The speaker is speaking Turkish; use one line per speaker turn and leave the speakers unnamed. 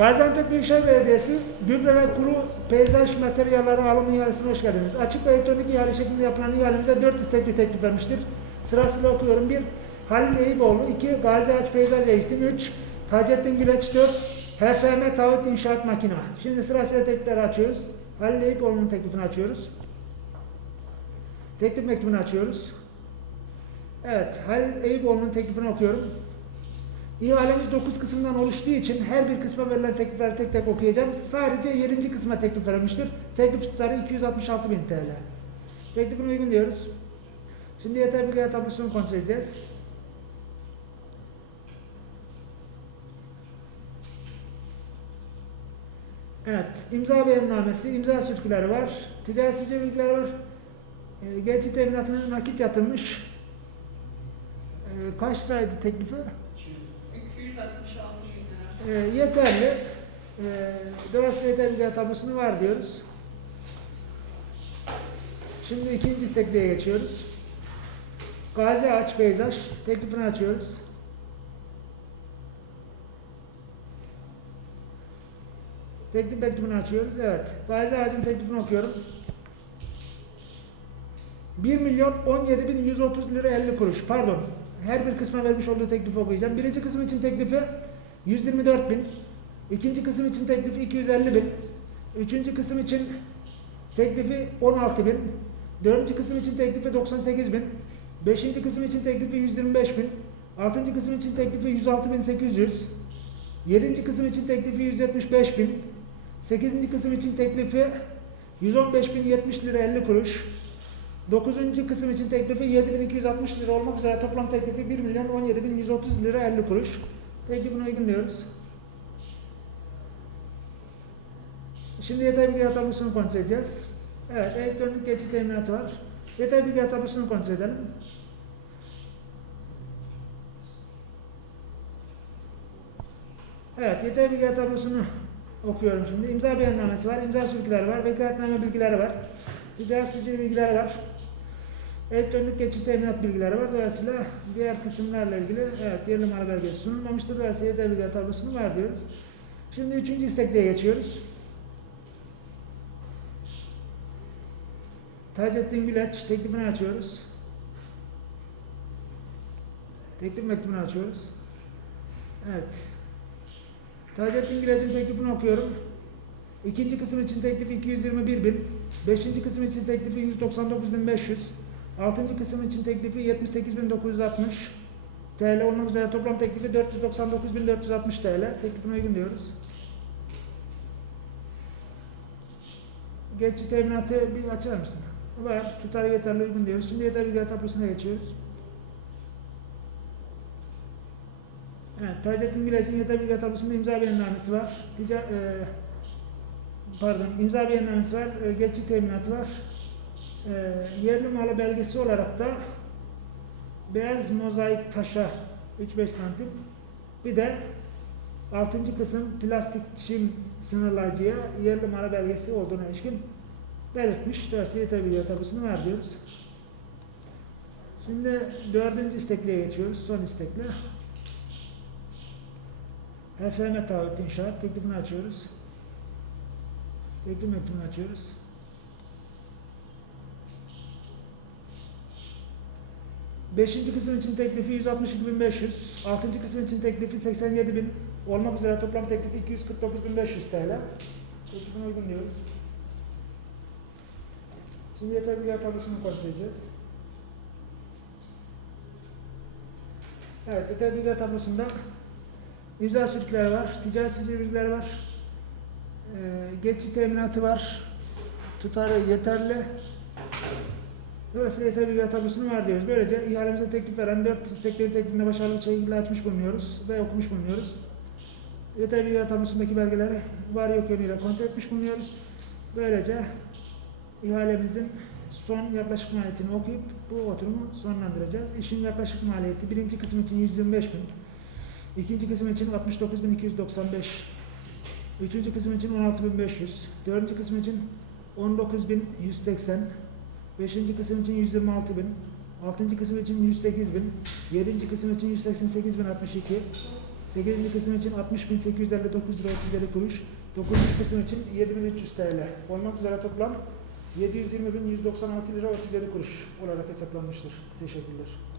Gaziantep Büyükşehir Belediyesi gübre ve kuru peyzaj materyalleri alımı ihalesine hoş geldiniz. Açık ve elektronik ihale şeklinde yapılan ihalemize 4 istekli teklif vermiştir. Sırasıyla okuyorum. 1. Halil Eyüboğlu 2. Gazi Ağaç Peyzaj Eğitim 3. Taceddin Güleç 4. HSM Tavuk İnşaat Makina. Şimdi sırasıyla teklifleri açıyoruz. Halil Eyüboğlu'nun teklifini açıyoruz. Teklif mektubunu açıyoruz. Evet, Halil Eyüboğlu'nun teklifini okuyorum. İhalemiz 9 kısımdan oluştuğu için her bir kısma verilen teklifleri tek tek okuyacağım. Sadece 7. kısma teklif verilmiştir. Teklif tutarı 266.000 TL. Teklifine uygun diyoruz. Şimdi yeter bilgiler tablosunu kontrol edeceğiz. Evet, imza beyannamesi, imza sürküleri var, ticari sicil bilgileri var. E, geçici teminatına nakit yatırmış. E, kaç liraydı teklifi?
266 bin lira.
E, yeterli. E, dolayısıyla yeterli tablosunu var diyoruz. Şimdi ikinci istekliğe geçiyoruz. Gazi Ağaç Peyzaj teklifini açıyoruz. Teklif mektubunu açıyoruz. Evet. Gazi Ağaç'ın teklifini okuyorum. 1 milyon 17 bin 130 lira 50 kuruş. Pardon. Her bir kısma vermiş olduğu teklifi okuyacağım. Birinci kısım için teklifi 124 bin. İkinci kısım için teklifi 250 bin. Üçüncü kısım için teklifi 16 bin. Dördüncü kısım için teklifi 98 bin. Beşinci kısım için teklifi 125 bin. Altıncı kısım için teklifi 106 bin 800. Yedinci kısım için teklifi 175 bin. Sekizinci kısım için teklifi 115 bin 70 lira 50 kuruş. Dokuzuncu kısım için teklifi 7260 lira olmak üzere toplam teklifi 1 milyon 17 bin 130 lira 50 kuruş. Teklifine uygun diyoruz. Şimdi yeter bilgi tablosunu kontrol edeceğiz. Evet, elektronik geçit teminatı var. Yeter bilgi tablosunu kontrol edelim. Evet, yeter bilgi tablosunu okuyorum şimdi. İmza beyannamesi var, imza sürgüleri var, vekaletname bilgileri var, ticaret sicil bilgileri var, elektronik geçit teminat bilgileri var. Dolayısıyla diğer kısımlarla ilgili evet, yerli mal belgesi sunulmamıştır. Dolayısıyla yeter tablosunu var diyoruz. Şimdi üçüncü istekliğe geçiyoruz. Taceddin Güleç teklifini açıyoruz. Teklif mektubunu açıyoruz. Evet. Taceddin Güleç'in teklifini okuyorum. İkinci kısım için teklifi 221 bin. Beşinci kısım için teklifi 199 bin 500. Altıncı kısım için teklifi 78 bin 960 TL. Olmak üzere toplam teklifi 499 bin 460 TL. Teklifine uygun diyoruz. Geçici teminatı bir açar mısın? Var. Tutarı yeterli uygun diyoruz. Şimdi yeterli bilgiler tablosuna geçiyoruz. Evet, Taceddin Güleç'in yeterli bilgiler tablosunda imza beyannamesi var. Tica, e, pardon, imza beyannamesi var. E, geçici teminatı var. E, yerli malı belgesi olarak da beyaz mozaik taşa 3-5 santim. Bir de 6. kısım plastik çim sınırlayıcıya yerli malı belgesi olduğuna ilişkin belirtmiş. Yeterli bilgiler tabusunu ver diyoruz. Şimdi dördüncü istekliğe geçiyoruz. Son istekle. HFM taahhüt inşaat teklifini açıyoruz. Teklif mektubunu açıyoruz. Beşinci kısım için teklifi 162.500, altıncı kısım için teklifi 87.000 olmak üzere toplam teklifi 249.500 TL. Teklifine uygun diyoruz. Şimdi yeter bilgiler tablosunu kontrol edeceğiz. Evet, yeter bilgiler tablosunda imza sürükleri var, ticari sicil bilgileri var, ee, geçici teminatı var, tutarı yeterli. Dolayısıyla bilgiler tablosunu var diyoruz. Böylece ihalemize teklif veren 4 istekleri teklifinde başarılı bir şekilde açmış bulunuyoruz ve okumuş bulunuyoruz. Bilgiler tablosundaki belgeleri var yok yönüyle kontrol etmiş bulunuyoruz. Böylece ihalemizin son yaklaşık maliyetini okuyup bu oturumu sonlandıracağız. İşin yaklaşık maliyeti birinci kısım için 125 bin, ikinci kısım için 69 bin 295, üçüncü kısım için 16 bin 500, dördüncü kısım için 19 bin 180, beşinci kısım için 126 bin, altıncı kısım için 108 bin, yedinci kısım için 188 bin 62, 8. kısım için 60.859 lira 37 kuruş. 9. kısım için 7.300 TL. Olmak üzere toplam 720.196 lira 37 kuruş olarak hesaplanmıştır. Teşekkürler.